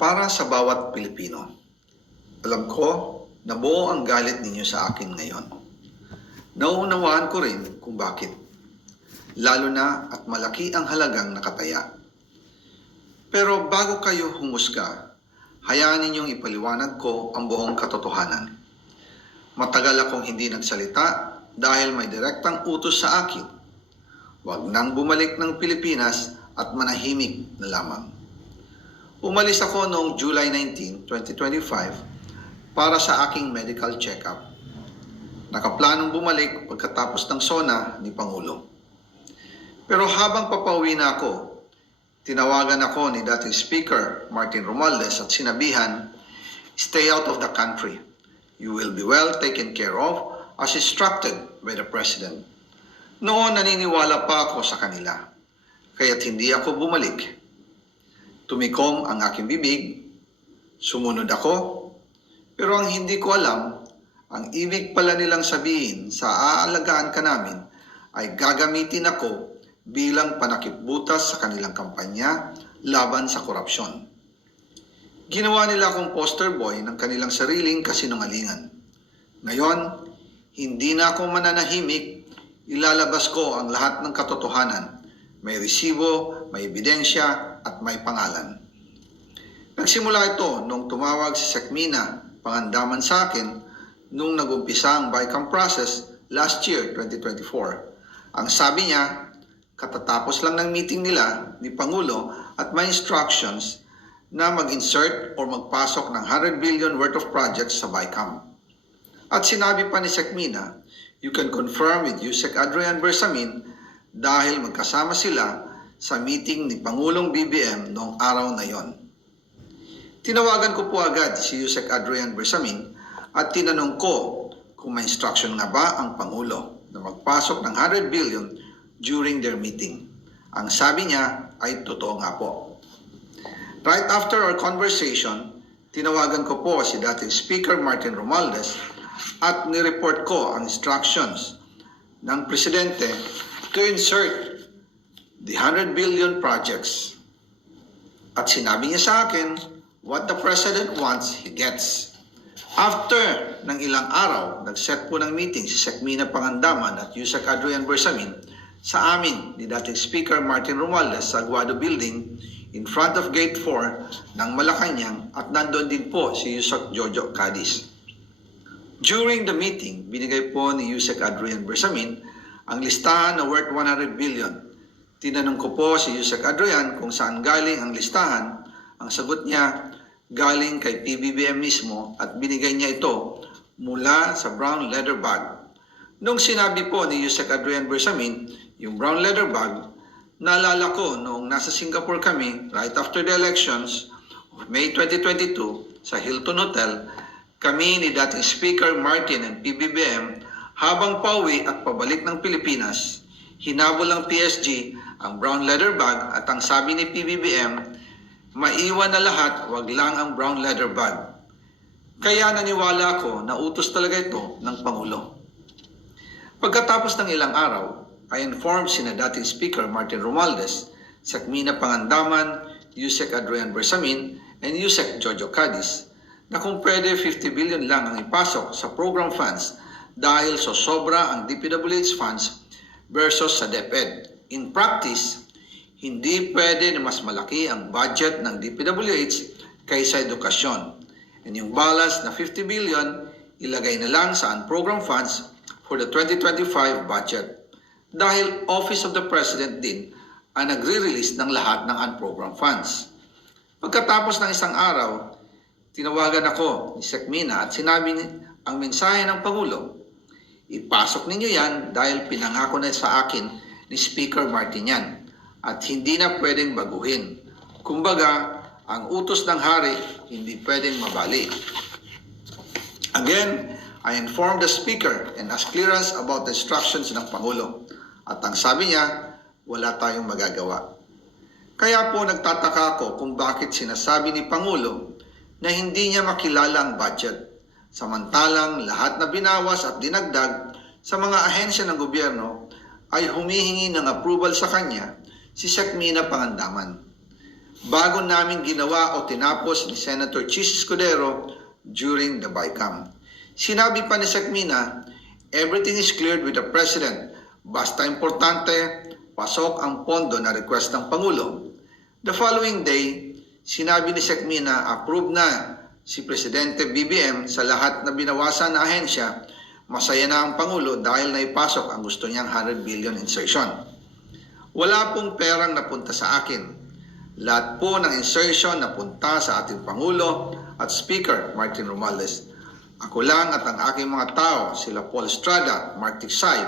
Para sa bawat Pilipino, alam ko na buo ang galit ninyo sa akin ngayon. Nauunawaan ko rin kung bakit, lalo na at malaki ang halagang nakataya. Pero bago kayo humusga, hayaan ninyong ipaliwanag ko ang buong katotohanan. Matagal akong hindi nagsalita dahil may direktang utos sa akin. Huwag nang bumalik ng Pilipinas at manahimik na lamang. Umalis ako noong July 19, 2025 para sa aking medical check-up. Nakaplanong bumalik pagkatapos ng SONA ni Pangulo. Pero habang papauwi na ako, tinawagan ako ni dating Speaker Martin Romualdez at sinabihan, "Stay out of the country. You will be well taken care of as instructed by the President." Noon naniniwala pa ako sa kanila, kaya't hindi ako bumalik. Tumikom ang aking bibig, sumunod ako, pero ang hindi ko alam, ang ibig pala nilang sabihin sa aalagaan ka namin ay gagamitin ako bilang panakipbutas sa kanilang kampanya laban sa korupsyon. Ginawa nila akong poster boy ng kanilang sariling kasinungalingan. Ngayon, hindi na ako mananahimik, ilalabas ko ang lahat ng katotohanan. May resibo, may ebidensya, at may pangalan. Nagsimula ito nung tumawag si Sekmina Pangandaman sa akin nung nagumpisa ang BICAM process last year, 2024. Ang sabi niya, katatapos lang ng meeting nila ni Pangulo at may instructions na mag-insert or magpasok ng 100 billion worth of projects sa BICAM. At sinabi pa ni Sekmina, you can confirm with Yusek Adrian Bersamin dahil magkasama sila sa meeting ni Pangulong BBM noong araw na yon. Tinawagan ko po agad si Yusek Adrian Bersamin at tinanong ko kung may instruction nga ba ang Pangulo na magpasok ng 100 billion during their meeting. Ang sabi niya ay totoo nga po. Right after our conversation, tinawagan ko po si dating Speaker Martin Romualdez at nireport ko ang instructions ng Presidente to insert the 100 billion projects. At sinabi niya sa akin, what the President wants, he gets. After ng ilang araw, nag-set po ng meeting si Sekmina Pangandaman at Yusek Adrian Bersamin sa amin ni dating Speaker Martin Romualdez sa Aguado Building in front of Gate 4 ng Malacanang at nandoon din po si Yusek Jojo Cadiz. During the meeting, binigay po ni Yusek Adrian Bersamin ang listahan na worth 100 billion. Tinanong ko po si Yusek Adrian kung saan galing ang listahan. Ang sagot niya, galing kay PBBM mismo at binigay niya ito mula sa brown leather bag. Nung sinabi po ni Yusek Adrian Bersamin, yung brown leather bag, naalala ko noong nasa Singapore kami right after the elections of May 2022 sa Hilton Hotel, kami ni dating Speaker Martin and PBBM habang pauwi at pabalik ng Pilipinas, hinabol ng PSG ang brown leather bag at ang sabi ni PBBM, maiwan na lahat, wag lang ang brown leather bag. Kaya naniwala ako na utos talaga ito ng Pangulo. Pagkatapos ng ilang araw, I informed sina dating Speaker Martin Romualdez, Sekmina Pangandaman, Yusek Adrian Bersamin, and Yusek Jojo Cadiz na kung pwede 50 billion lang ang ipasok sa program funds dahil sobra ang DPWH funds versus sa DepEd. In practice, hindi pwede na mas malaki ang budget ng DPWH kaysa edukasyon. And yung balance na 50 billion, ilagay na lang sa unprogram funds for the 2025 budget. Dahil Office of the President din ang nagre-release ng lahat ng unprogram funds. Pagkatapos ng isang araw, tinawagan ako ni Sekmina at sinabi ang mensahe ng Pangulo, ipasok ninyo yan dahil pinangako na sa akin ni Speaker Martin yan at hindi na pwedeng baguhin. Kumbaga, ang utos ng hari hindi pwedeng mabali. Again, I informed the Speaker and asked clearance about the instructions ng Pangulo. At ang sabi niya, wala tayong magagawa. Kaya po nagtataka ako kung bakit sinasabi ni Pangulo na hindi niya makilala ang budget. Samantalang lahat na binawas at dinagdag sa mga ahensya ng gobyerno ay humihingi ng approval sa kanya si Sekmina Pangandaman. bago namin ginawa o tinapos ni Senator Chis Escudero during the BICAM. Sinabi pa ni Sekmina, everything is cleared with the President. Basta importante, pasok ang pondo na request ng Pangulo. The following day, sinabi ni Sekmina, approve na si Presidente BBM sa lahat na binawasan na ahensya. Masaya na ang Pangulo dahil naipasok ang gusto niyang 100 billion insertion. Wala pong perang napunta sa akin. Lahat po ng insertion napunta sa ating Pangulo at Speaker Martin Romualdez. Ako lang at ang aking mga tao, sila Paul Estrada, Mark Tiksay,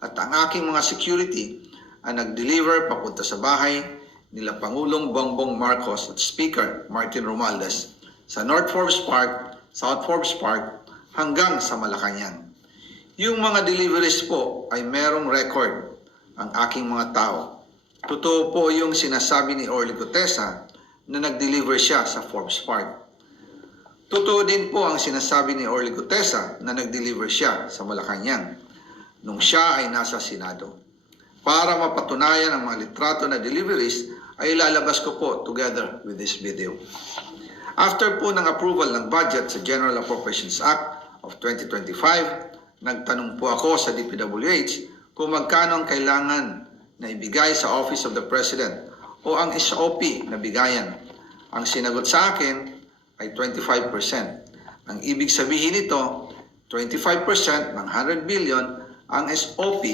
at ang aking mga security ang nag-deliver papunta sa bahay nila Pangulong Bongbong Marcos at Speaker Martin Romualdez sa North Forbes Park, South Forbes Park hanggang sa Malacanang. Yung mga deliveries po ay merong record ang aking mga tao. Totoo po yung sinasabi ni Orly Gutesa na nag-deliver siya sa Forbes Park. Totoo din po ang sinasabi ni Orly Gutesa na nag-deliver siya sa Malacanang nung siya ay nasa Senado. Para mapatunayan ang mga litrato na deliveries ay ilalabas ko po together with this video. After po ng approval ng budget sa General Appropriations Act of 2025, nagtanong po ako sa DPWH kung magkano ang kailangan na ibigay sa Office of the President o ang SOP na bigayan. Ang sinagot sa akin ay 25%. Ang ibig sabihin nito, 25% ng 100 billion ang SOP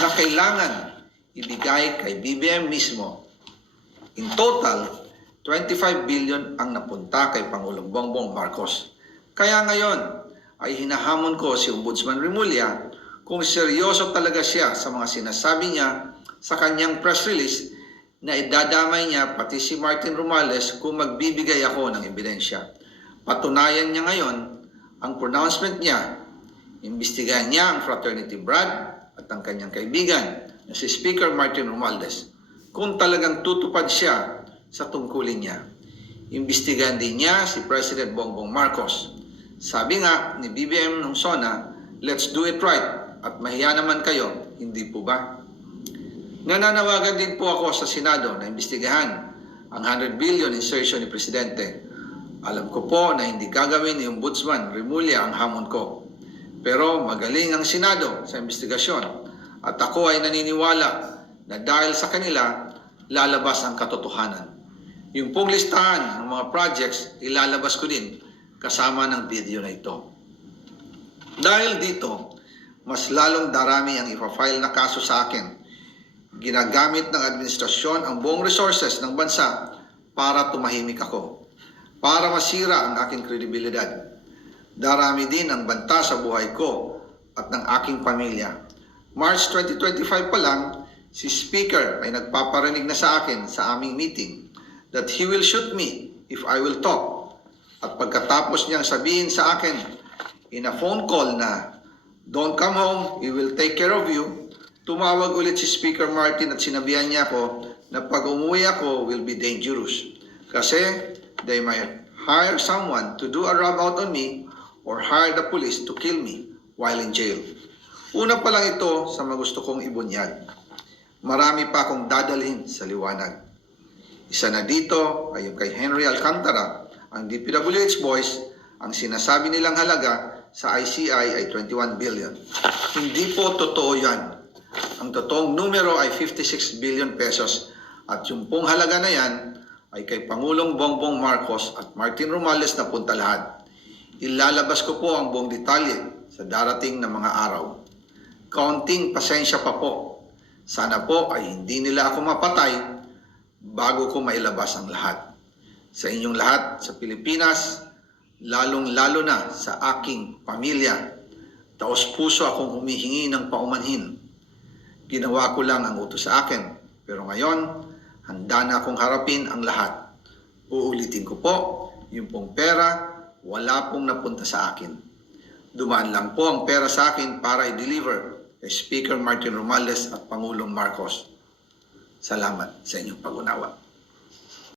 na kailangan ibigay kay BBM mismo. In total, 25 billion ang napunta kay Pangulong Bongbong Marcos. Kaya ngayon ay hinahamon ko si Ombudsman Remulla kung seryoso talaga siya sa mga sinasabi niya sa kanyang press release na idadamay niya pati si Martin Romualdez kung magbibigay ako ng ebidensya. Patunayan niya ngayon ang pronouncement niya. Imbestigahan niya ang Fraternity Brad at ang kanyang kaibigan na si Speaker Martin Romualdez kung talagang tutupad siya sa tungkulin niya. Imbestigahan din niya si President Bongbong Marcos. Sabi nga ni BBM nung SONA, let's do it right at mahiya naman kayo, hindi po ba? Nananawagan din po ako sa Senado na imbestigahan ang 100 billion insertion ni Presidente. Alam ko po na hindi gagawin ni Ombudsman Remulla ang hamon ko. Pero magaling ang Senado sa investigasyon at ako ay naniniwala na dahil sa kanila, lalabas ang katotohanan. Yung pong listahan ng mga projects, ilalabas ko din kasama ng video na ito. Dahil dito, mas lalong darami ang ipafile na kaso sa akin. Ginagamit ng administrasyon ang buong resources ng bansa para tumahimik ako, para masira ang aking kredibilidad. Darami din ang banta sa buhay ko at ng aking pamilya. March 2025 pa lang, si Speaker ay nagpaparinig na sa akin sa aming meeting that he will shoot me if I will talk. At pagkatapos niyang sabihin sa akin in a phone call na, don't come home, he will take care of you, tumawag ulit si Speaker Martin at sinabihan niya ako na pag umuwi ako will be dangerous. Kasi they might hire someone to do a rob out on me or hire the police to kill me while in jail. Una pa lang ito sa mga gusto kong ibunyag. Marami pa akong dadalhin sa liwanag. Isa na dito ay yung kay Henry Alcantara, ang DPWH boys, ang sinasabi nilang halaga sa ICI ay 21 billion. Hindi po totoo yan. Ang totoong numero ay 56 billion pesos at yung pong halaga na yan ay kay Pangulong Bongbong Marcos at Martin Romualdez na punta lahat. Ilalabas ko po ang buong detalye sa darating na mga araw. Kaunting pasensya pa po. Sana po ay hindi nila ako mapatay bago ko mailabas ang lahat. Sa inyong lahat sa Pilipinas, lalong-lalo na sa aking pamilya, taos-puso akong humihingi ng paumanhin. Ginawa ko lang ang utos sa akin, pero ngayon, handa na akong harapin ang lahat. Uulitin ko po, yung pong pera, wala pong napunta sa akin. Dumaan lang po ang pera sa akin para i-deliver kay Speaker Martin Romualdez at Pangulong Marcos. Salamat sa inyong pag-unawa.